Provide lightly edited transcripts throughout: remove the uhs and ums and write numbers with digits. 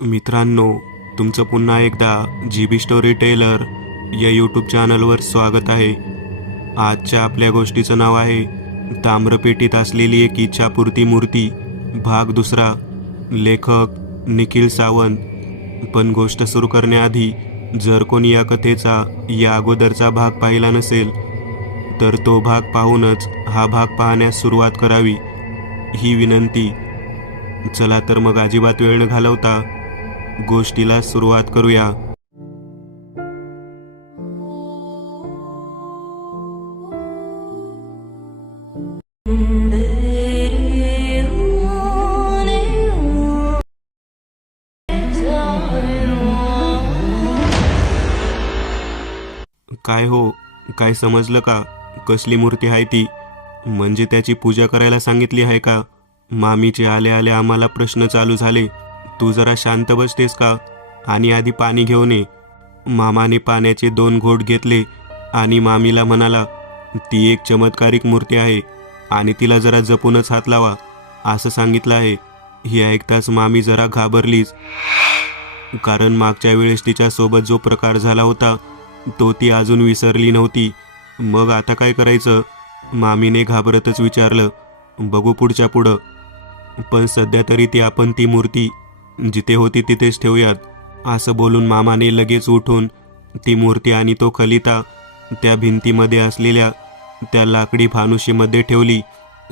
मित्रांनो, तुमचं पुन्हा एकदा GB स्टोरी टेलर या यूट्यूब चॅनलवर स्वागत आहे. आजच्या आपल्या गोष्टीचं नाव आहे ताम्रपेटीत असलेली एक इच्छापूर्ती मूर्ती, भाग दुसरा. लेखक निखिल सावंत. पण गोष्ट सुरू करण्याआधी जर कोणी या कथेचा या अगोदरचा भाग पाहिला नसेल तर तो भाग पाहूनच हा भाग पाहण्यास सुरुवात करावी, ही विनंती. चला तर मग अजिबात वेळ न घालवता गोष्टीला सुरुवात करूया. काय हो, काय समजलं का? कसली मूर्ती आहे ती? म्हणजे त्याची पूजा करायला सांगितली आहे का? मामीचे आले आले आम्हाला प्रश्न चालू झाले. तू जरा शांत बसतेस का? आणि आधी पाणी घेऊन ये. मामाने पाण्याचे 2 घोट घेतले आणि मामीला म्हणाला, ती एक चमत्कारिक मूर्ती आहे आणि तिला जरा जपूनच हात लावा, असं सांगितलं आहे. हे ऐकताच मामी जरा घाबरलीच, कारण मागच्या वेळेस तिच्यासोबत जो प्रकार झाला होता तो ती अजून विसरली नव्हती. मग आता काय करायचं? मामीने घाबरतच विचारलं. बघू पुढच्या पुढं, पण सध्या तरी आपण ती मूर्ती जिथे होती तिथेच ठेवूयात, असं बोलून मामाने लगेच उठून ती मूर्ती आणि तो खलिता त्या भिंतीमध्ये असलेल्या त्या लाकडी फानुशीमध्ये ठेवली.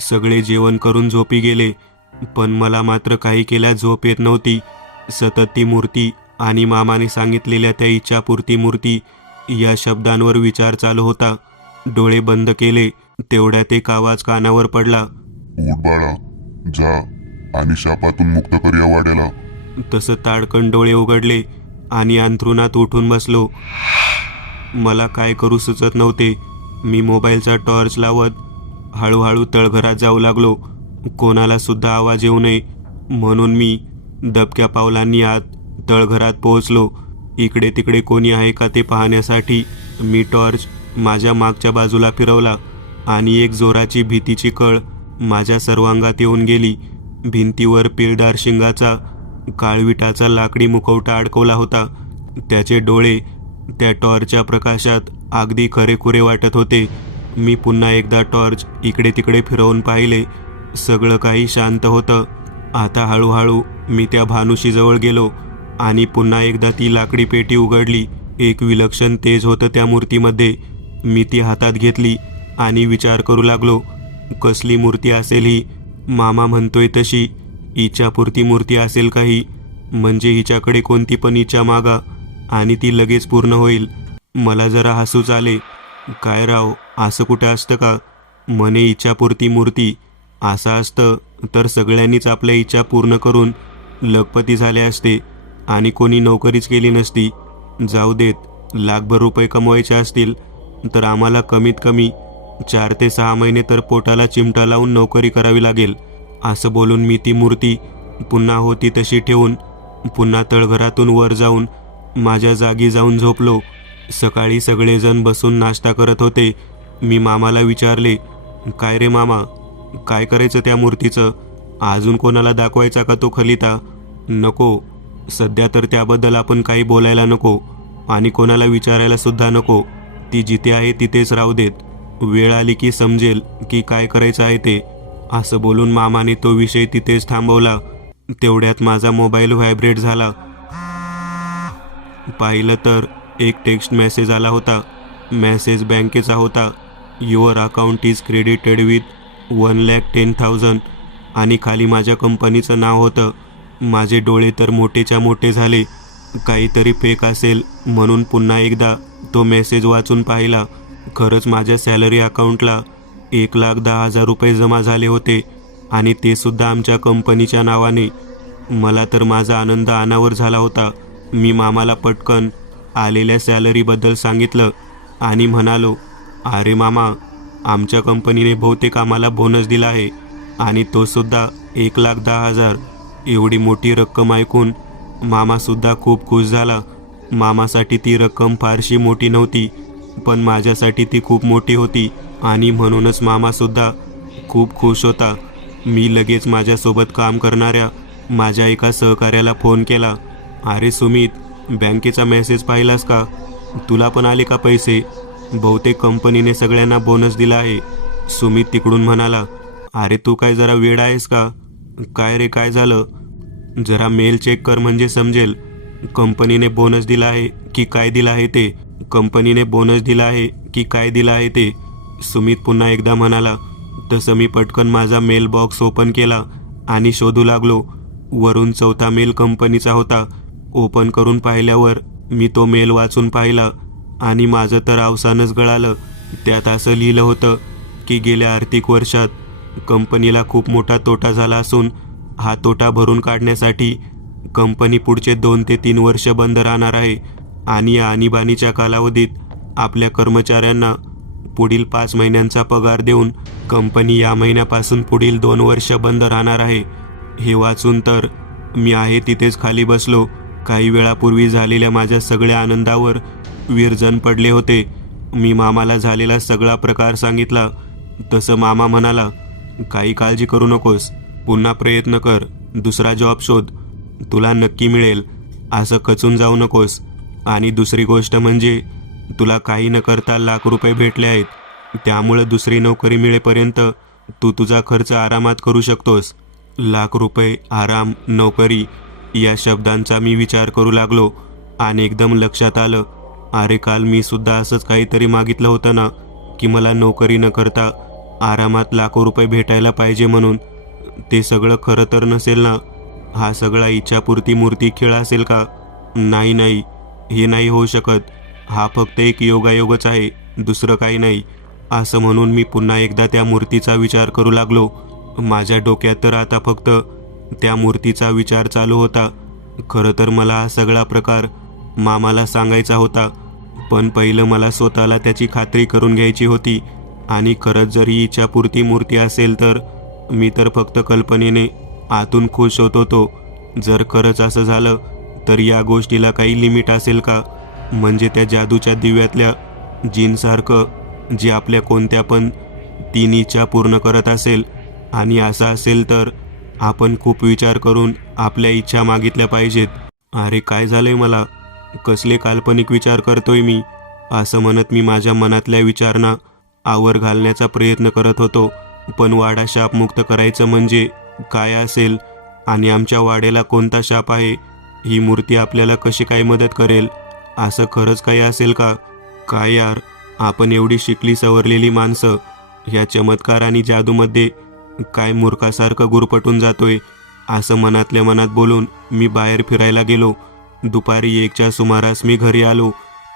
सगळे जेवण करून झोपी गेले, पण मला मात्र काही केल्या झोप येत नव्हती. सतत ती मूर्ती आणि मामाने सांगितलेल्या त्या इच्छापूर्ती मूर्ती या शब्दांवर विचार चालू होता. डोळे बंद केले तेवढ्यात एक आवाज कानावर पडला. उठ बाळा, जा आणि शापातून मुक्त कर या वाड्याला. तसं ताडकन डोळे उघडले आणि अंथरुणात उठून बसलो. मला काय करू सुचत नव्हते. मी मोबाईलचा टॉर्च लावत हळूहळू तळघरात जाऊ लागलो. कोणाला सुद्धा आवाज येऊ नये म्हणून मी दबक्या पावलांनी आत तळघरात पोहोचलो. इकडे तिकडे कोणी आहे का ते पाहण्यासाठी मी टॉर्च माझ्या मागच्या बाजूला फिरवला आणि एक जोराची भीतीची कळ माझ्या सर्वांगात येऊन गेली. भिंतीवर पिळदार शिंगाचा काळविटाचा लाकडी मुखवटा अडकवला होता. त्याचे डोळे त्या टॉर्चच्या प्रकाशात अगदी खरेखुरे वाटत होते. मी पुन्हा एकदा टॉर्च इकडे तिकडे फिरवून पाहिले. सगळं काही शांत होतं. आता हळूहळू मी त्या भानुशीजवळ गेलो आणि पुन्हा एकदा ती लाकडी पेटी उघडली. एक विलक्षण तेज होतं त्या मूर्तीमध्ये. मी ती हातात घेतली आणि विचार करू लागलो, कसली मूर्ती असेल ही? मामा म्हणतोय तशी इच्छापूर्ती मूर्ती असेल काही, म्हणजे हिच्याकडे कोणती पण इच्छा मागा आणि ती लगेच पूर्ण होईल. मला जरा हसूच आले. काय राव, असं कुठं असतं का? म्हणे इच्छापूर्ती मूर्ती. असं असतं तर सगळ्यांनीच आपल्या इच्छा पूर्ण करून लखपती झाले असते आणि कोणी नोकरीच केली नसती. जाऊ देत, लाखभर रुपये कमवायचे असतील तर आम्हाला कमीत कमी 4 ते 6 महिने तर पोटाला चिमटा लावून नोकरी करावी लागेल, असं बोलून मी ती मूर्ती पुन्हा होती तशी ठेवून पुन्हा तळघरातून वर जाऊन माझ्या जागी जाऊन झोपलो. सकाळी सगळेजण बसून नाश्ता करत होते. मी मामाला विचारले, काय रे मामा, काय करायचं त्या मूर्तीचं? अजून कोणाला दाखवायचा का तो खलिता? नको, सध्या तर त्याबद्दल आपण काही बोलायला नको आणि कोणाला विचारायला सुद्धा नको. ती जिथे आहे तिथेच राहू देत. वेळ आली की समजेल की काय करायचं आहे ते, असं बोलून मामाने तो विषय तिथेच थांबवला. तेवढ्यात माझा मोबाईल व्हायब्रेट झाला. पाहिलं तर एक टेक्स्ट मेसेज आला होता. मेसेज बँकेचा होता. Your account is credited with 1,10,000 आणि खाली माझ्या कंपनीचं नाव होतं. माझे डोळे तर मोठेच्या मोठे झाले. काहीतरी फेक असेल म्हणून पुन्हा एकदा तो मेसेज वाचून पाहिला. खरंच माझ्या सॅलरी अकाउंटला 1,10,000 रुपये जमा झाले होते आणि ते सुद्धा आमच्या कंपनीच्या नावाने. मला तर माझा आनंद अनावर झाला होता. मी मामाला पटकन आलेल्या सॅलरीबद्दल सांगितलं आणि म्हणालो, अरे मामा, आमच्या कंपनीने बहुतेक आम्हाला बोनस दिला आहे आणि तो सुद्धा 1,10,000. एवढी मोठी रक्कम ऐकून मामासुद्धा खूप खुश झाला. मामासाठी ती रक्कम फारशी मोठी नव्हती, पण माझ्यासाठी ती खूप मोठी होती आणि म्हणूनच मामासुद्धा खूप खुश होता. मी लगेच माझ्यासोबत काम करणाऱ्या माझ्या एका सहकार्याला फोन केला अरे सुमित, बँकेचा मेसेज पाहिलास का? तुला पण आले का पैसे? बहुतेक कंपनीने सगळ्यांना बोनस दिला आहे. सुमित तिकडून म्हणाला. अरे तू काय जरा वेड आहेस का? काय रे, काय झालं? जरा मेल चेक कर म्हणजे समजेल. कंपनीने बोनस दिला आहे की काय दिलं आहे ते? कंपनीने बोनस दिला आहे की काय दिलं आहे ते? सुमित पुन्हा एकदा म्हणाला. तसं मी पटकन माझा मेल बॉक्स ओपन केला आणि शोधू लागलो. वरून 4था मेल कंपनीचा होता. ओपन करून पाहिल्यावर मी तो मेल वाचून पाहिला आणि माझं तर अवसानच गळालं. त्यात असं लिहिलं होतं की गेल्या आर्थिक वर्षात कंपनीला खूप मोठा तोटा झाला असून हा तोटा भरून काढण्यासाठी कंपनी पुढचे 2 ते 3 वर्ष बंद राहणार आहे आणि या आणीबाणीच्या कालावधीत आपल्या कर्मचाऱ्यांना पुढील 5 महिन्यांचा पगार देऊन कंपनी या महिन्यापासून पुढील 2 वर्ष बंद राहणार आहे. हे वाचून तर मी आहे तिथेच खाली बसलो. काही वेळापूर्वी झालेल्या माझ्या सगळ्या आनंदावर विरजण पडले होते. मी मामाला झालेला सगळा प्रकार सांगितला. तसं मामा म्हणाला, काही काळजी करू नकोस, पुन्हा प्रयत्न कर, दुसरा जॉब शोध, तुला नक्की मिळेल, असं खचून जाऊ नकोस. आणि दुसरी गोष्ट म्हणजे तुला काही न करता ₹1,00,000 भेटले आहेत. त्यामुळं दुसरी नोकरी मिळेपर्यंत तू तुझा खर्च आरामात करू शकतोस. ₹1,00,000 आराम, नोकरी या शब्दांचा मी विचार करू लागलो आणि एकदम लक्षात आलं, अरे काल मी सुद्धा असंच काहीतरी मागितलं होतं ना, की मला नोकरी न करता आरामात ₹1,00,000 भेटायला पाहिजे म्हणून. ते सगळं खरं तर नसेल ना? हा सगळा इच्छापूर्ती मूर्ती खेळ असेल का? नाही नाही, हे नाही होऊ शकत. हा फक्त एक योगायोगच आहे, दुसरं काही नाही. असं म्हणून मी पुन्हा एकदा त्या मूर्तीचा विचार करू लागलो. माझ्या डोक्यात तर आता फक्त त्या मूर्तीचा विचार चालू होता. खरं तर मला हा सगळा प्रकार मामाला सांगायचा होता, पण पहिलं मला स्वतःला त्याची खात्री करून घ्यायची होती. आणि खरंच जर ही इच्छापूर्ती मूर्ती असेल तर मी तर फक्त कल्पनेने आतून खुश होत होतो. जर खरंच असं झालं तर या गोष्टीला काही लिमिट असेल का? म्हणजे त्या जादूच्या दिव्यातल्या जिनसारखं जे आपल्या कोणत्या पण 3 इच्छा पूर्ण करत असेल. आणि असं असेल तर आपण खूप विचार करून आपल्या इच्छा मागितल्या पाहिजेत. अरे काय झालंय मला? कसले काल्पनिक विचार करतोय मी? असं म्हणत मी माझ्या मनातल्या विचारांना आवर घालण्याचा प्रयत्न करत होतो. पण वाडा शापमुक्त करायचं म्हणजे काय असेल आणि आमच्या वाड्याला कोणता शाप आहे? ही मूर्ती आपल्याला कशी काय मदत करेल? असं खरंच काही असेल का? काय यार, आपण एवढी शिकली सवरलेली माणसं ह्या चमत्कार आणि जादूमध्ये काय मूर्खासारखं गुरफटून जातोय? असं मनातल्या मनात बोलून मी बाहेर फिरायला गेलो. दुपारी 1च्या सुमारास मी घरी आलो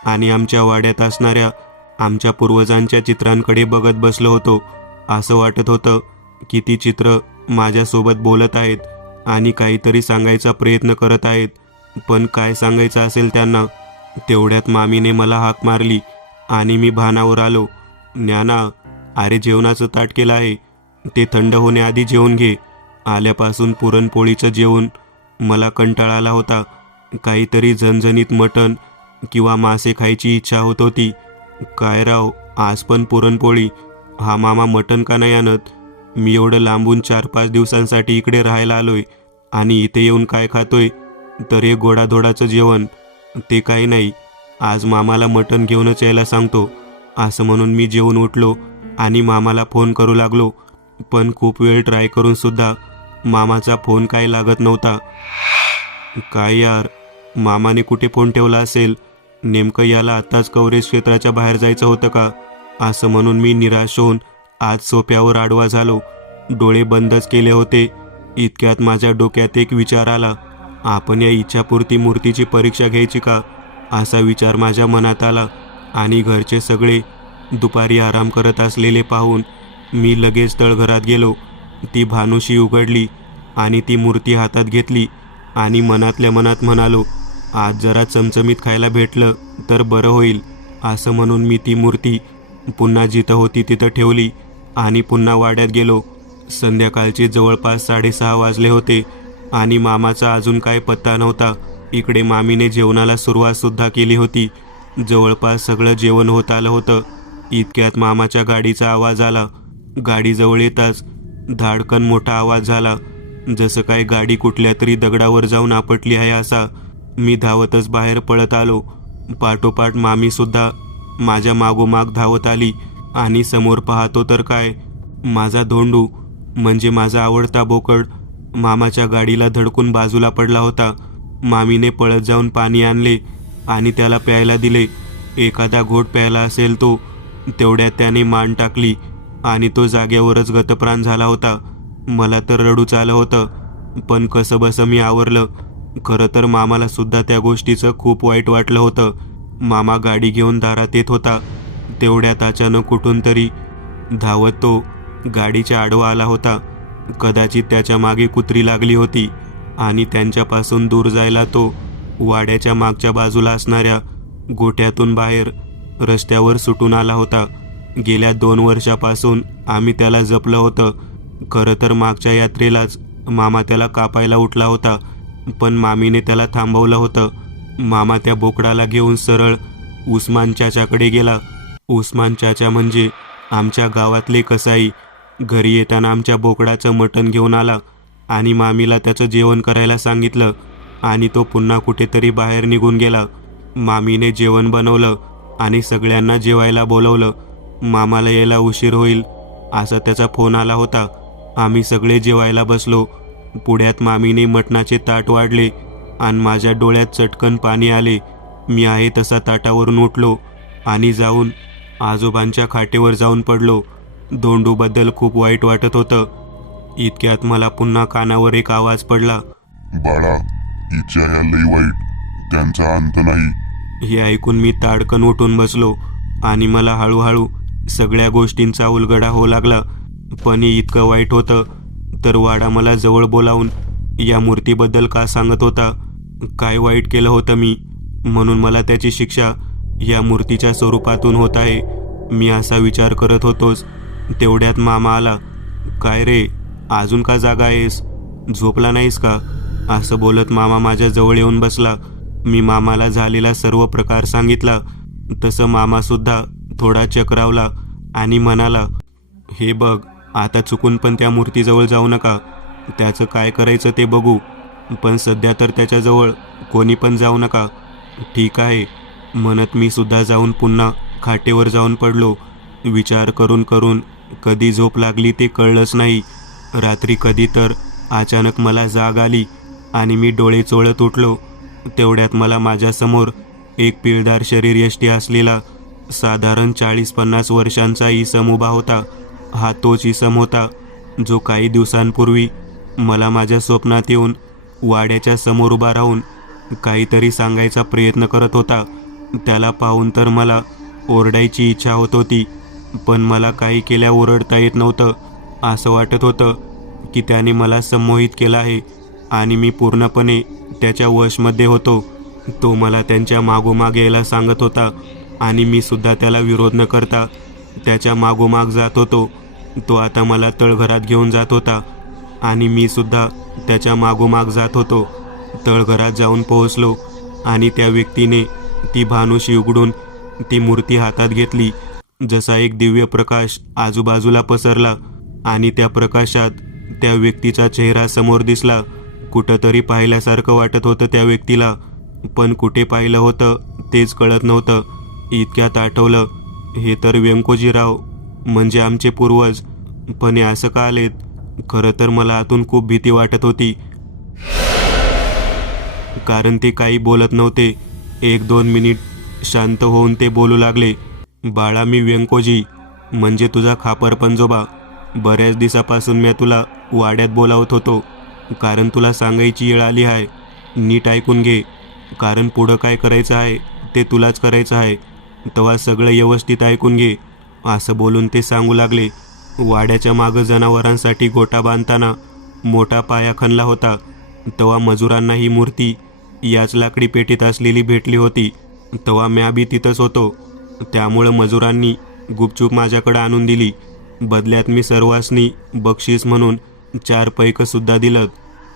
आणि आमच्या वाड्यात असणाऱ्या आमच्या पूर्वजांच्या चित्रांकडे बघत बसलो होतो. असं वाटत होतं की ती चित्र माझ्यासोबत बोलत आहेत आणि काहीतरी सांगायचा प्रयत्न करत आहेत. पण काय सांगायचं असेल त्यांना? तेवढ्यात मामीने मला हाक मारली आणि मी भानावर आलो. ज्ञाना, अरे जेवणाचं ताट केलं आहे, ते थंड होण्याआधी जेवून घे. आल्यापासून पुरणपोळीचं जेवण मला कंटाळा आला होता. काहीतरी झणझणीत मटण किंवा मासे खायची इच्छा होत होती. काय राव, आज पण पुरणपोळी? हा मामा मटण का नाही आणत? मी एवढं लांबून 4-5 दिवसांसाठी इकडे राहायला आलोय आणि इथे येऊन काय खातोय? तर हे गोडाधोडाचं जेवण. ते काही नाही, आज मामाला मटण घेऊनच यायला सांगतो. असं म्हणून मी जेवून उठलो आणि मामाला फोन करू लागलो. पण खूप वेळ ट्राय करून सुद्धा मामाचा फोन काय लागत नव्हता. काय यार, मामाने कुठे फोन ठेवला असेल? नेमकं याला आत्ताच कव्हरेज क्षेत्राच्या बाहेर जायचं होतं का? असं म्हणून मी निराश होऊन आज सोफ्यावर आडवा झालो. डोळे बंदच केले होते. इतक्यात माझ्या डोक्यात एक विचार आला. आपण या इच्छापूर्ती मूर्तीची परीक्षा घ्यायची का? असा विचार माझ्या मनात आला आणि घरचे सगळे दुपारी आराम करत असलेले पाहून मी लगेच तळघरात गेलो. ती भानुशी उघडली आणि ती मूर्ती हातात घेतली आणि मनातल्या मनात म्हणालो, आज जरा चमचमीत खायला भेटलं तर बरं होईल. असं म्हणून मी ती मूर्ती पुन्हा जिथं होती तिथं ठेवली आणि पुन्हा वाड्यात गेलो. संध्याकाळचे जवळपास 6:30 वाजले होते आणि मामाचा अजून काय पत्ता नव्हता. इकडे मामीने जेवणाला सुरुवातसुद्धा केली होती. जवळपास सगळं जेवण होत आलं होतं. इतक्यात मामाच्या गाडीचा आवाज आला. गाडीजवळ येताच धाडकन मोठा आवाज झाला, जसं काय गाडी कुठल्या तरी दगडावर जाऊन आपटली आहे असा. मी धावतच बाहेर पळत आलो. पाठोपाठ मामीसुद्धा माझ्या मागोमाग धावत आली आणि समोर पाहतो तर काय, माझा धोंडू म्हणजे माझा आवडता बोकड मामाच्या गाडीला धडकून बाजूला पडला होता. मामीने पळत जाऊन पाणी आणले आणि त्याला प्यायला दिले. एखादा घोट प्यायला असेल तो. तेवढ्यात त्याने मान टाकली आणि तो जागेवरच गतप्राण झाला होता. मला तर रडूच आलं होतं, पण कसंबसं मी आवरलं. खरं तर मामाला सुद्धा त्या गोष्टीचं खूप वाईट वाटलं होतं. मामा गाडी घेऊन दारात येत होता. तेवढ्यात अचानक कुठून तरी धावत तो गाडीच्या आडवा आला होता. कदाचित त्याच्या मागे कुत्री लागली होती आणि त्यांच्यापासून दूर जायला तो वाड्याच्या मागच्या बाजूला असणाऱ्या गोठ्यातून बाहेर रस्त्यावर सुटून आला होता. गेल्या 2 वर्षापासून आम्ही त्याला जपलं होतं. खरं तर मागच्या यात्रेलाच मामा त्याला कापायला उठला होता, पण मामीने त्याला थांबवलं होतं. मामा त्या बोकडाला घेऊन सरळ उस्मान चाच्याकडे गेला. उस्मान चाचा म्हणजे आमच्या गावातले कसाई. घरी येताना आमच्या बोकडाचं मटण घेऊन आला आणि मामीला त्याचं जेवण करायला सांगितलं आणि तो पुन्हा कुठेतरी बाहेर निघून गेला. मामीने जेवण बनवलं आणि सगळ्यांना जेवायला बोलवलं. मामाला यायला उशीर होईल असा त्याचा फोन आला होता. आम्ही सगळे जेवायला बसलो. पुढ्यात मामीने मटणाचे ताट वाढले आणि माझ्या डोळ्यात चटकन पाणी आले. मी आहे तसा ताटावरून उठलो आणि जाऊन आजोबांच्या खाटेवर जाऊन पडलो. धोंडूबद्दल खूप वाईट वाटत होतं. इतक्यात मला पुन्हा कानावर एक आवाज पडला. बाळा, इच्छा ह्या लई वाईट, त्यांचा अंत नाही. हे ऐकून मी ताडकन उठून बसलो आणि मला हळूहळू सगळ्या गोष्टींचा उलगडा होऊ लागला. पण हे इतकं वाईट होतं तर वाडा मला जवळ बोलावून या मूर्तीबद्दल का सांगत होता? काय वाईट केलं होतं मी, म्हणून मला त्याची शिक्षा या मूर्तीच्या स्वरूपातून होत आहे? मी असा विचार करत होतोच. तेवढ्यात मामा आला. काय रे, अजून का जागा आहेस? झोपला नाहीस का? असं बोलत मामा माझ्या जवळ येऊन बसला. मी मामाला झालेला सर्व प्रकार सांगितला. तसं मामासुद्धा थोडा चक्रावला आणि म्हणाला, हे बघ, आता चुकून पण त्या मूर्तीजवळ जाऊ नका. त्याचं काय करायचं ते बघू, पण सध्या तर त्याच्याजवळ कोणी पण जाऊ नका. ठीक आहे म्हणत मी सुद्धा जाऊन पुन्हा खाटेवर जाऊन पडलो. विचार करून करून कधी झोप लागली ते कळलंच नाही. रात्री कधी तर अचानक मला जाग आली आणि मी डोळे चोळत उठलो. तेवढ्यात मला माझ्यासमोर एक पिळदार शरीरयष्टी असलेला साधारण 40-50 वर्षांचा इसम उभा होता. हा तोच इसम होता जो काही दिवसांपूर्वी मला माझ्या स्वप्नात येऊन वाड्याच्या समोर उभा राहून काहीतरी सांगायचा प्रयत्न करत होता. त्याला पाहून तर मला ओरडायची इच्छा होत होती, पण मला काही केल्या ओरडता येत नव्हतं. असं वाटत होतं की त्याने मला संमोहित केलं आहे आणि मी पूर्णपणे त्याच्या वशमध्ये होतो. तो मला त्यांच्या मागोमाग यायला सांगत होता आणि मी सुद्धा त्याला विरोध न करता त्याच्या मागोमाग जात होतो. तो आता मला तळघरात घेऊन जात होता आणि मी सुद्धा त्याच्या मागोमाग जात होतो. तळघरात जाऊन पोहोचलो आणि त्या व्यक्तीने ती भानुशी उघडून ती मूर्ती हातात घेतली. जसा एक दिव्य प्रकाश आजूबाजूला पसरला आणि त्या प्रकाशात त्या व्यक्तीचा चेहरा समोर दिसला. कुठंतरी पाहिल्यासारखं वाटत होतं त्या व्यक्तीला, पण कुठे पाहिलं होतं तेच कळत नव्हतं. इतक्यात आठवलं, हे तर व्यंकोजीराव म्हणजे आमचे पूर्वज. पण हे असं का आलेत? खरं तर मला आतून खूप भीती वाटत होती, कारण ते काही बोलत नव्हते. 1-2 मिनिट शांत होऊन ते बोलू लागले. बाळा, मी व्यंकोजी म्हणजे तुझा खापर पंजोबा. बऱ्याच दिवसापासून मी तुला वाड्यात बोलावत होतो, कारण तुला सांगायची वेळ आली आहे. नीट ऐकून घे, कारण पुढं काय करायचं आहे ते तुलाच करायचं आहे. तेव्हा सगळं व्यवस्थित ऐकून घे. असं बोलून ते सांगू लागले. वाड्याच्या मागं जनावरांसाठी गोठा बांधताना मोठा पाया खणला होता. तेव्हा मजुरांना ही मूर्ती याच लाकडी पेटीत असलेली भेटली होती. तेव्हा म्या बी तिथंच होतो. त्यामुळं मजुरांनी गुपचूप माझ्याकडे आणून दिली. बदल्यात मी सर्वांसनी बक्षीस म्हणून 4 पैकंसुद्धा दिलं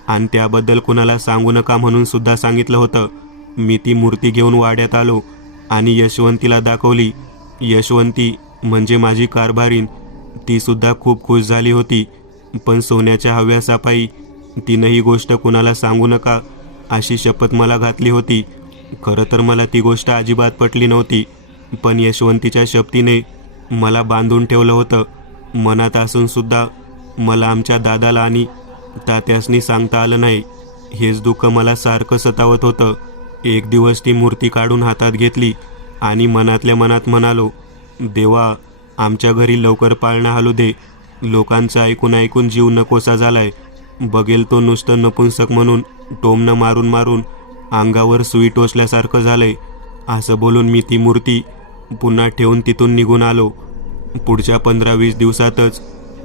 आणि त्याबद्दल कुणाला सांगू नका म्हणून सुद्धा सांगितलं होतं. मी ती मूर्ती घेऊन वाड्यात आलो आणि यशवंतीला दाखवली. यशवंती म्हणजे माझी कारभारीण. ती सुद्धा खूप खुश झाली होती, पण सोन्याच्या हव्यासापायी तिनं ही गोष्ट कुणाला सांगू नका अशी शपथ मला घातली होती. खरं तर मला ती गोष्ट अजिबात पटली नव्हती, पण यशवंतीच्या शपथीने मला बांधून ठेवलं होतं. मनात असूनसुद्धा मला आमच्या दादाला आणि तात्यासनी सांगता आलं नाही. हेच दुःख मला सारखं सतावत होतं. एक दिवस ती मूर्ती काढून हातात घेतली आणि मनातल्या मनात म्हणालो, देवा, आमच्या घरी लवकर पाळणा हलू दे. लोकांचं ऐकून ऐकून जीव नकोसा झालाय. बघेल तो नुसतं नपुंसक म्हणून टोमणं मारून मारून अंगावर सुई टोचल्यासारखं झालंय. असं बोलून मी ती मूर्ती पुन्हा ठेवून तिथून निघून आलो. पुढच्या 15-20 दिवसातच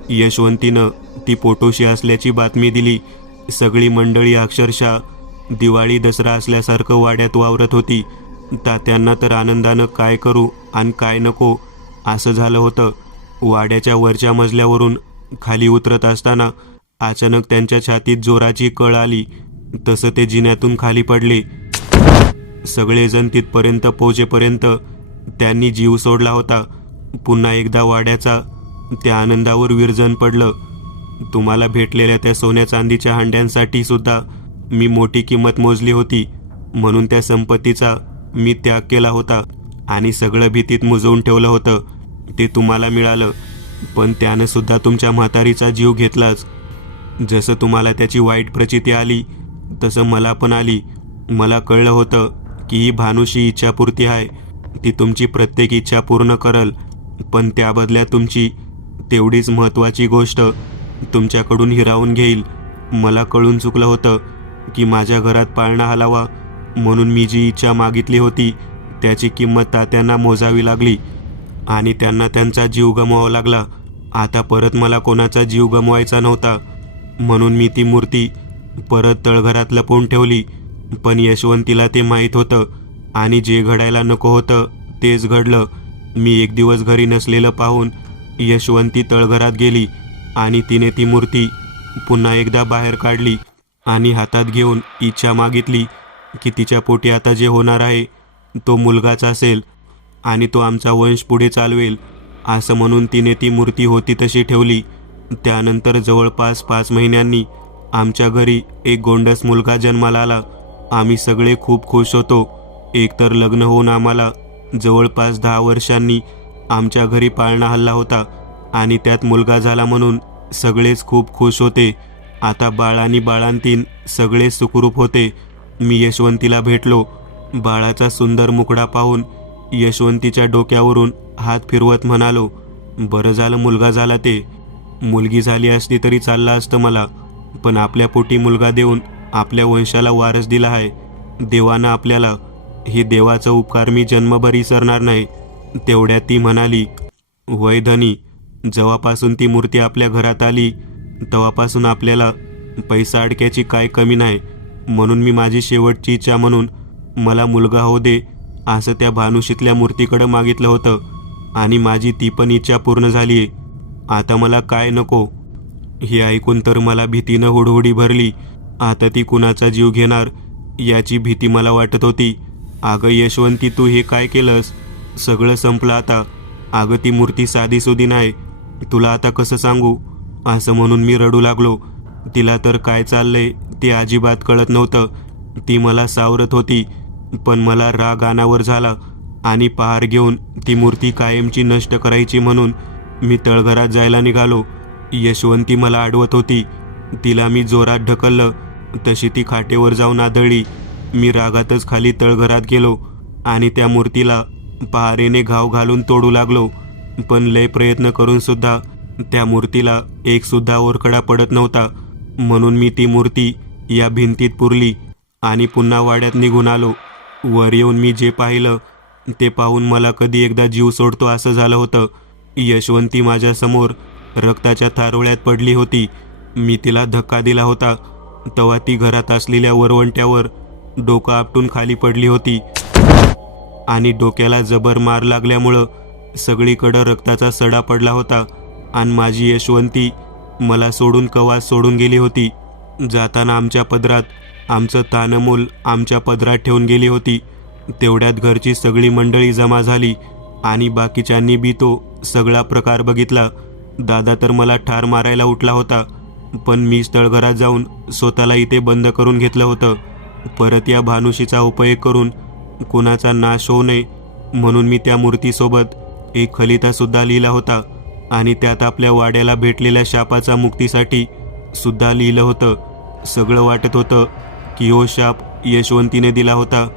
यशवंतीनं ती पोटोशी असल्याची बातमी दिली. सगळी मंडळी अक्षरशः दिवाळी दसरा असल्यासारखं वाड्यात वावरत होती. तात्यांना तर आनंदानं काय करू आणि काय नको असं झालं होतं. वाड्याच्या वरच्या मजल्यावरून खाली उतरत असताना अचानक त्यांच्या छातीत जोराची कळ आली. तसं ते जिन्यातून खाली पडले. सगळेजण तिथपर्यंत पोहोचेपर्यंत त्यांनी जीव सोडला होता. पुन्हा एकदा वाड्याचा त्या आनंदावर विरजण पडलं. तुम्हाला भेटलेल्या त्या सोन्या चांदीच्या हांड्यांसाठी सुद्धा मी मोठी किंमत मोजली होती, म्हणून त्या संपत्तीचा मी त्याग केला होता आणि सगळं भीतीत मुजवून ठेवलं होतं. ते तुम्हाला मिळालं, पण त्यानं सुद्धा तुमच्या म्हातारीचा जीव घेतलाच. जसं तुम्हाला त्याची वाईट प्रचिती आली तसं मला पण आली. मला कळलं होतं की ही भानुशी इच्छापूर्ती आहे. ती तुमची प्रत्येक इच्छा पूर्ण करल, पण त्या बदल्यात तुमची तेवढीच महत्त्वाची गोष्ट तुमच्याकडून हिरावून घेईल. मला कळून चुकलं होतं की माझ्या घरात पाळणा हलावा म्हणून मी जी इच्छा मागितली होती त्याची किंमत तात्यांना मोजावी लागली आणि त्यांना त्यांचा जीव गमवावा लागला. आता परत मला कोणाचा जीव गमवायचा नव्हता, म्हणून मी ती मूर्ती परत तळघरात लपवून ठेवली. पण यशवंतीला ते माहीत होतं आणि जे घडायला नको होतं तेच घडलं. मी एक दिवस घरी नसलेलं पाहून यशवंती तळघरात गेली आणि तिने ती मूर्ती पुन्हा एकदा बाहेर काढली आणि हातात घेऊन इच्छा मागितली की तिच्या पोटी आता जे होणार आहे तो मुलगाच असेल आणि तो आमचा वंश पुढे चालवेल. असं म्हणून तिने ती मूर्ती होती तशी ठेवली. त्यानंतर जवळपास 5 महिन्यांनी आमच्या घरी एक गोंडस मुलगा जन्माला आला. आम्ही सगळे खूप खुश होतो. एकतर लग्न होऊन आम्हाला जवळपास 10 वर्षांनी आमच्या घरी पाळणा हल्ला होता आणि त्यात मुलगा झाला म्हणून सगळेच खूप खुश होते. आता बाळ आणि बाळांतीन सगळे सुखरूप होते. मी यशवंतीला भेटलो. बाळाचा सुंदर मुखडा पाहून यशवंतीच्या डोक्यावरून हात फिरवत म्हणालो, बरं झालं मुलगा झाला. ते मुलगी झाली असती तरी चाललं असतं मला, पण आपल्या पोटी मुलगा देऊन आपल्या वंशाला वारस दिला आहे देवानं आपल्याला. हे देवाचा उपकार मी जन्मभर विसरणार नाही. तेवढ्यात ती म्हणाली, वय धनी, जेव्हापासून ती मूर्ती आपल्या घरात आली तेव्हापासून आपल्याला पैसा अडक्याची काय कमी नाही. म्हणून मी माझी शेवटची इच्छा म्हणून मला मुलगा होऊ दे असं त्या भानुशीतल्या मूर्तीकडं मागितलं होतं आणि माझी ती पण इच्छा पूर्ण झाली आहे. आता मला काय नको. हे ऐकून तर मला भीतीनं हुडहुडी भरली. आता ती कुणाचा जीव घेणार याची भीती मला वाटत होती. अगं यशवंती, तू हे काय केलंस? सगळं संपलं आता. अगं ती मूर्ती साधीसुधी नाही, तुला आता कसं सांगू? असं म्हणून मी रडू लागलो. तिला तर काय चाललंय ते अजिबात कळत नव्हतं. ती मला सावरत होती, पण मला राग अनावर झाला आणि पहार घेऊन ती मूर्ती कायमची नष्ट करायची म्हणून मी तळघरात जायला निघालो. यशवंती मला अडवत होती. तिला मी जोरात ढकललं तशी ती खाटेवर जाऊन आदळली. मी रागातच खाली तळघरात गेलो आणि त्या मूर्तीला पहारेने घाव घालून तोडू लागलो. पण लय प्रयत्न करून सुद्धा त्या मूर्तीला एक सुद्धा ओरखडा पडत नव्हता. म्हणून मी ती मूर्ती या भिंतीत पुरली आणि पुन्हा वाड्यात निघून आलो. वर येऊन मी जे पाहिलं ते पाहून मला कधी एकदा जीव सोडतो असं झालं होतं. यशवंती माझ्यासमोर रक्ताच्या थारोळ्यात पडली होती. मी तिला धक्का दिला होता तेव्हा ती घरात असलेल्या वरवंट्यावर डोकं आपटून खाली पडली होती आणि डोक्याला जबर मार लागल्यामुळं सगळीकडं रक्ताचा सडा पडला होता आणि माझी यशवंती मला सोडून कवाच सोडून गेली होती. जाताना आमच्या पदरात आमचं तानमूल आमच्या पदरात ठेवून गेली होती. तेवढ्यात घरची सगळी मंडळी जमा झाली आणि बाकीच्यांनी बी तो सगळा प्रकार बघितला. दादा तर मला ठार मारायला उठला होता, पण मी तळघरात जाऊन स्वतःला इथे बंद करून घेतलं होतं. परत या भानुशीचा उपयोग करून कुणाचा नाश होऊ नये म्हणून मी त्या मूर्तीसोबत एक खलितासुद्धा लिहिला होता आणि त्यात आपल्या वाड्याला भेटलेल्या शापाचा मुक्तीसाठी सुद्धा लिहिलं होतं. सगळं वाटत होतं की हो शाप यशवंतीने दिला होता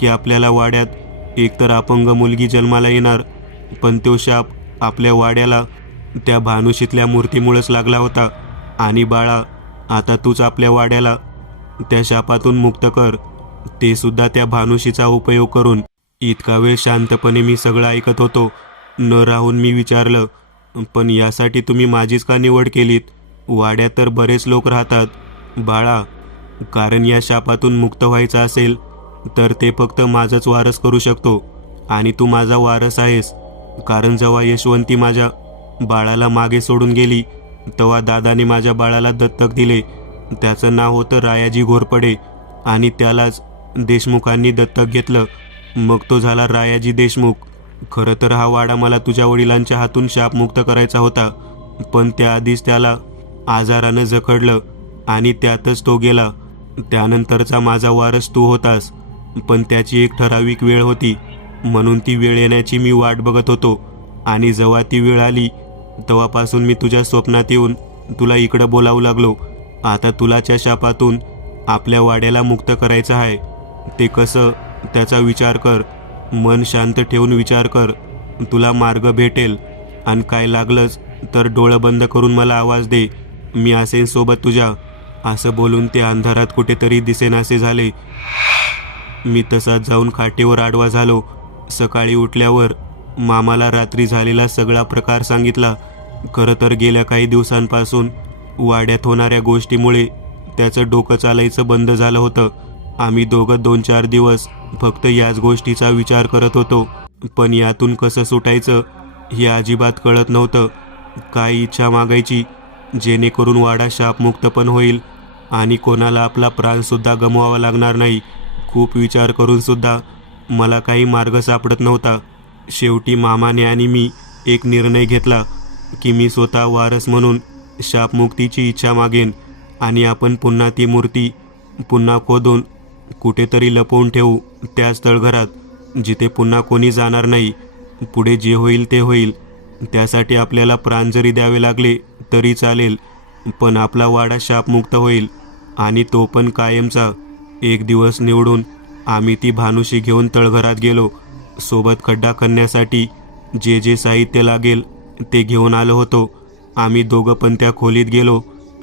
की आपल्याला वाड्यात एकतर अपंग मुलगी जन्माला येणार, पण तो शाप आपल्या वाड्याला त्या भानुशीतल्या मूर्तीमुळेच लागला होता. आणि बाळा, आता तूच आपल्या वाड्याला त्या शापातून मुक्त कर, ते सुद्धा त्या भानुशीचा उपयोग करून. इतका वेळ शांतपणे मी सगळं ऐकत होतो. न राहून मी विचारलं, पण यासाठी तुम्ही माझीच का निवड केलीत? वाड्यात तर बरेच लोक राहतात बाळा. कारण या शापातून मुक्त व्हायचं असेल तर ते फक्त माझंच वारस करू शकतो आणि तू माझा वारस आहेस. कारण जेव्हा यशवंती माझ्या बाळाला मागे सोडून गेली तेव्हा दादाने माझ्या बाळाला दत्तक दिले. त्याचं नाव होतं रायाजी घोरपडे आणि त्यालाच देशमुखांनी दत्तक घेतलं. मग तो झाला रायाजी देशमुख. खरं तर हा वाडा मला तुझ्या वडिलांच्या हातून शापमुक्त करायचा होता, पण त्याआधीच त्याला आजारानं जखडलं आणि त्यातच तो गेला. त्यानंतरचा माझा वारस तू होतास, पण त्याची एक ठराविक वेळ होती म्हणून ती वेळ येण्याची मी वाट बघत होतो. आणि जेव्हा ती वेळ आली तेव्हापासून मी तुझ्या स्वप्नात येऊन तुला इकडं बोलावू लागलो. आता तुलाच्या शापातून आपल्या वाड्याला मुक्त करायचं आहे. ते कसं त्याचा विचार कर, मन शांत ठेवून विचार कर, तुला मार्ग भेटेल. आणि काय लागलंच तर डोळं बंद करून मला आवाज दे, मी असेन सोबत तुझ्या. असं बोलून ते अंधारात कुठेतरी दिसेनासे झाले. मी तसाच जाऊन खाटेवर आडवा झालो. सकाळी उठल्यावर मामाला रात्री झालेला सगळा प्रकार सांगितला. खरं तर गेल्या काही दिवसांपासून वाड्यात होणाऱ्या गोष्टीमुळे त्याचं डोकं चालायचं बंद झालं होतं. आम्ही दोघं 2-4 दिवस फक्त याच गोष्टीचा विचार करत होतो, पण यातून कसं सुटायचं हे अजिबात कळत नव्हतं. काय इच्छा मागायची जेणेकरून वाडा शापमुक्त पण होईल आणि कोणाला आपला प्राणसुद्धा गमवावा लागणार नाही. खूप विचार करूनसुद्धा मला काही मार्ग सापडत नव्हता. शेवटी मामाने आणि मी एक निर्णय घेतला की मी स्वतः वारस म्हणून शापमुक्तीची इच्छा मागेन आणि आपण पुन्हा ती मूर्ती पुन्हा खोदून कुठेतरी लपवून ठेवू, त्याच तळघरात, जिथे पुन्हा कोणी जाणार नाही. पुढे जे होईल ते होईल. त्यासाठी आपल्याला प्राण जरी द्यावे लागले तरी चालेल, पण आपला वाडा शापमुक्त होईल आणि तो पण कायमचा. एक दिवस निवडून आम्ही ती भानुशी घेऊन तळघरात गेलो. सोबत खड्डा खणण्यासाठी जे जे साहित्य लागेल ते घेऊन आलो होतो. आम्ही दोघं पण त्या खोलीत गेलो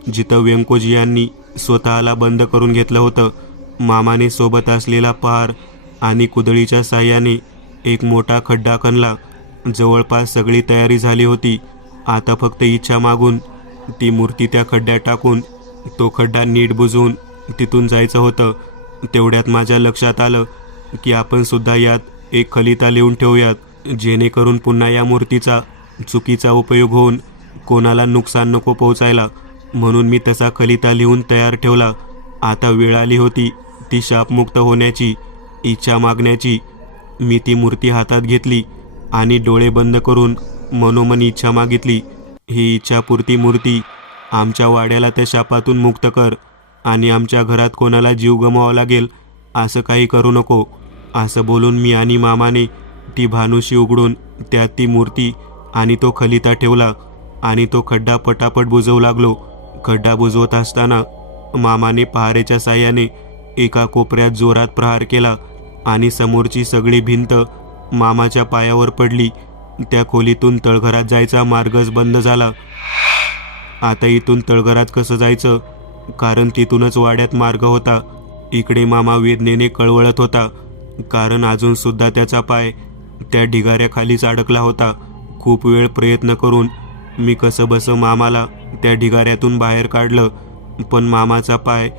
जिथं व्यंकोजी यांनी स्वतःला बंद करून घेतलं होतं. मामाने सोबत असलेला पहार आणि कुदळीच्या साह्याने एक मोठा खड्डा खणला. जवळपास सगळी तयारी झाली होती. आता फक्त इच्छा मागून ती मूर्ती त्या खड्ड्यात टाकून तो खड्डा नीट बुजवून तिथून जायचं होतं. तेवढ्यात माझ्या लक्षात आलं की आपण सुद्धा यात एक खलिता लिहून ठेवूयात, जेणेकरून पुन्हा या मूर्तीचा चुकीचा उपयोग होऊन कोणाला नुकसान नको पोहोचायला. म्हणून मी तसा खलिता लिहून तयार ठेवला. आता वेळ आली होती ती शापमुक्त होण्याची, इच्छा मागण्याची. मी ती मूर्ती हातात घेतली आणि डोळे बंद करून मनोमन इच्छा मागितली, ही इच्छापूर्ती मूर्ती आमच्या वाड्याला त्या शापातून मुक्त कर आणि आमच्या घरात कोणाला जीव गमवावा लागेल असं काही करू नको. असं बोलून मी आणि मामाने ती भानुशी उघडून त्यात ती मूर्ती आणि तो खलिता ठेवला आणि तो खड्डा पटापट बुजवू लागलो. खड्डा बुजवत असताना मामाने पहारेच्या साह्याने एका कोपऱ्यात जोरात प्रहार केला आणि समोरची सगळी भिंत मामाच्या पायावर पडली. त्या खोलीतून तळघरात जायचा मार्गच बंद झाला. आता इथून तळघरात कसं जायचं, कारण तिथूनच वाड्यात मार्ग होता. इकडे मामा वेदनेने कळवळत होता, कारण अजूनसुद्धा त्याचा पाय त्या ढिगाऱ्याखालीच अडकला होता. खूप वेळ प्रयत्न करून मी कसंबसं मामाला त्या ढिगाऱ्यातून बाहेर काढलं, पण मामाचा पाय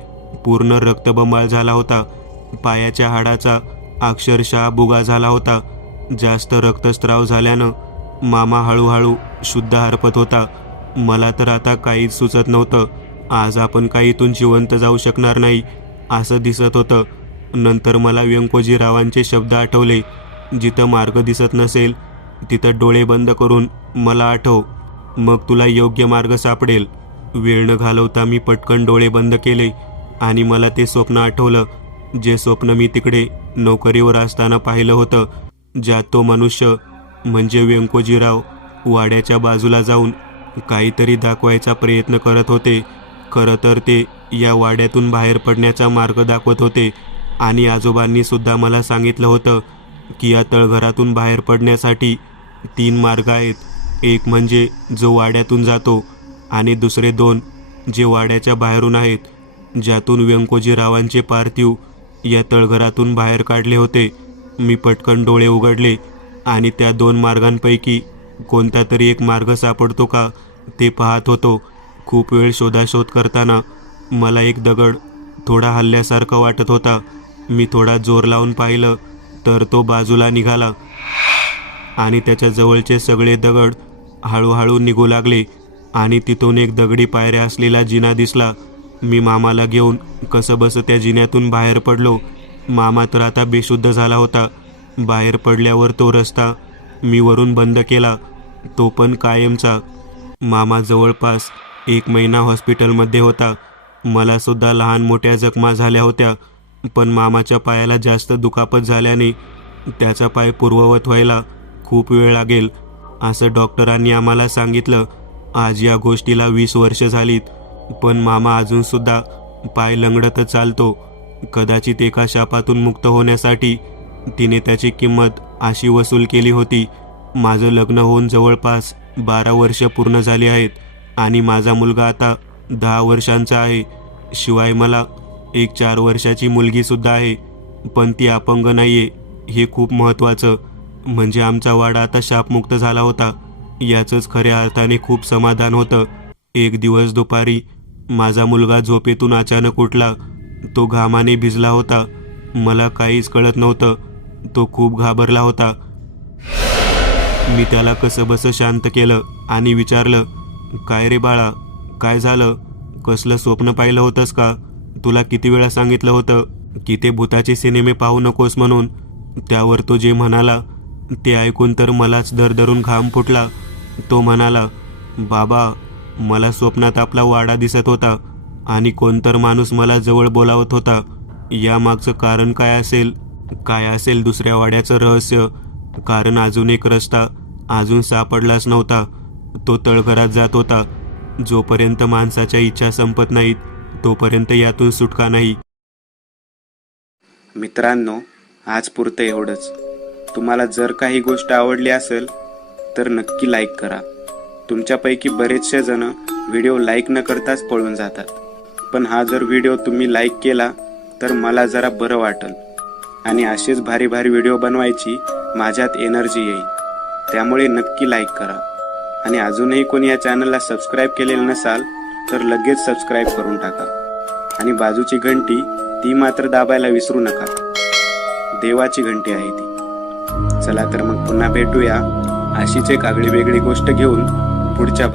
पूर्ण रक्तबंबाळ झाला होता. पायाच्या हाडाचा अक्षरशः बुगा झाला होता. जास्त रक्तस्राव झाल्यानं मामा हळूहळू शुद्ध हरपत होता. मला तर आता काहीच सुचत नव्हतं. आज आपण काही इथून जिवंत जाऊ शकणार नाही असं दिसत होतं. नंतर मला व्यंकोजीरावांचे शब्द आठवले, जिथं मार्ग दिसत नसेल तिथं डोळे बंद करून मला आठव, मग तुला योग्य मार्ग सापडेल. वेळ न घालवता मी पटकन डोळे बंद केले आणि मला ते स्वप्न आठवलं. जे स्वप्न मी तिकडे नोकरीवर असताना पाहिलं होतं, ज्यात तो मनुष्य म्हणजे व्यंकोजीराव वाड्याच्या बाजूला जाऊन काहीतरी दाखवायचा प्रयत्न करत होते. खरं तर ते या वाड्यातून बाहेर पडण्याचा मार्ग दाखवत होते आणि आजोबांनी सुद्धा मला सांगितलं होतं की या तळघरातून बाहेर पडण्यासाठी 3 मार्ग आहेत. एक म्हणजे जो वाड्यातून जातो आणि दुसरे 2 जे वाड्याच्या बाहेरून आहेत, ज्यातून व्यंकोजीरावांचे पार्थिव या तळघरातून बाहेर काढले होते. मी पटकन डोळे उघडले आणि त्या 2 मार्गांपैकी कोणता तरी एक मार्ग सापडतो का ते पाहत होतो. खूप वेळ शोधाशोध करताना मला एक दगड थोडा हलल्यासारखा वाटत होता. मी थोडा जोर लावून पाहिलं तर तो बाजूला निघाला आणि त्याच्या जवळचे सगळे दगड हळूहळू निघू लागले आणि तिथून एक दगडी पायऱ्या असलेला जिना दिसला. मी मामाला घेऊन कसंबसं त्या जिन्यातून बाहेर पडलो. मामा तर आता बेशुद्ध झाला होता. बाहेर पडल्यावर तो रस्ता मी वरून बंद केला, तो पण कायमचा. मामा जवळपास 1 महिना हॉस्पिटलमध्ये होता. मला सुद्धा लहान मोठ्या जखमा झाल्या होत्या, पण मामाच्या पायाला जास्त दुखापत झाल्याने त्याचा पाय पूर्ववत व्हायला खूप वेळ लागेल असं डॉक्टरांनी आम्हाला सांगितलं. आज या गोष्टीला 20 वर्ष झालीत, पण मामा अजूनसुद्धा पाय लंगडतच चालतो. कदाचित एका शापातून मुक्त होण्यासाठी तिने त्याची किंमत अशी वसूल केली होती. माझं लग्न होऊन जवळपास 12 वर्ष पूर्ण झाली आहेत आणि माझा मुलगा आता 10 वर्षांचा आहे. शिवाय मला एक 4 वर्षाची मुलगीसुद्धा आहे, पण ती अपंग नाही आहे. हे खूप महत्त्वाचं. म्हणजे आमचा वाडा आता शापमुक्त झाला होता याचंच खऱ्या अर्थाने खूप समाधान होतं. एक दिवस दुपारी माझा मुलगा झोपेतून अचानक उठला. तो घामाने भिजला होता. मला काहीच कळत नव्हतं. तो खूप घाबरला होता. मी त्याला कसंबसं शांत केलं आणि विचारलं, काय रे बाळा, काय झालं? कसलं स्वप्न पाहिलं होतंस का? तुला किती वेळा सांगितलं होतं की ते भूताचे सिनेमे पाहू नकोस म्हणून. त्यावर तो जे म्हणाला ते ऐकून तर मलाच दरदरून घाम फुटला. तो म्हणाला, बाबा, मला स्वप्नात आपला वाडा दिसत होता आणि कोणतर माणूस मला जवळ बोलावत होता. यामागचं कारण काय असेल? काय असेल दुसऱ्या वाड्याचं रहस्य? कारण अजून एक रस्ता अजून सापडलाच नव्हता. तो तळघरात जात होता. जोपर्यंत माणसाच्या इच्छा संपत नाहीत तोपर्यंत यातून सुटका नाही. मित्रांनो, आज पुरतं एवढंच. तुम्हाला जर काही गोष्ट आवडली असेल तर नक्की लाईक करा. तुमच्यापैकी बरेचसे जण व्हिडिओ लाईक न करताच पळून जातात, पण हा जर व्हिडिओ तुम्ही लाईक केला तर मला जरा बरं वाटेल आणि असेच भारी भारी व्हिडिओ बनवायची माझ्यात एनर्जी येईल. त्यामुळे नक्की लाईक करा आणि अजूनही कोणी या चॅनलला सबस्क्राईब केलेलं नसाल तर लगेच सबस्क्राईब करून टाका आणि बाजूची घंटी ती मात्र दाबायला विसरू नका. देवाची घंटी आहे ती. चला तर मग पुन्हा भेटूया अशीच एक आगळी वेगळी गोष्ट घेऊन पुढच्या